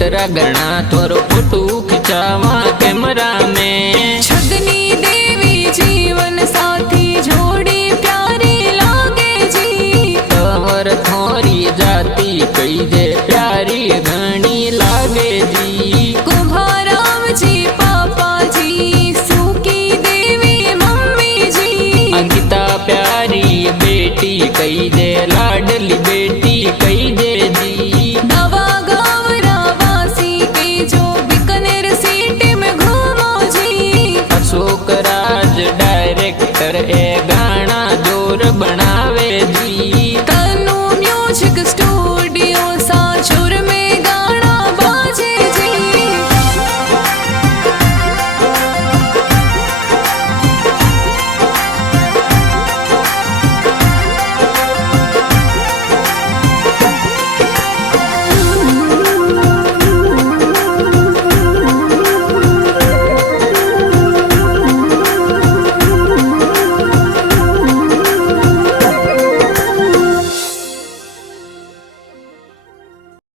कबूतरा गणा थोरो photo खिंचावा camera में। छगनी देवी जीवन साथी जोड़ी प्यारी लागे जी। तवर थोरी जाती कई दे प्यारी घणी लागे जी। कुंभाराम जी पापा जी सुकी देवी मम्मी जी। अंकिता प्यारी बेटी कई दे लाडली बेटी कई दे जी। नवा गाँव रावासी के जो बीकानेर सिटी में घूमो जी। अशोक राज डायरेक्टर ए गाना जोर बना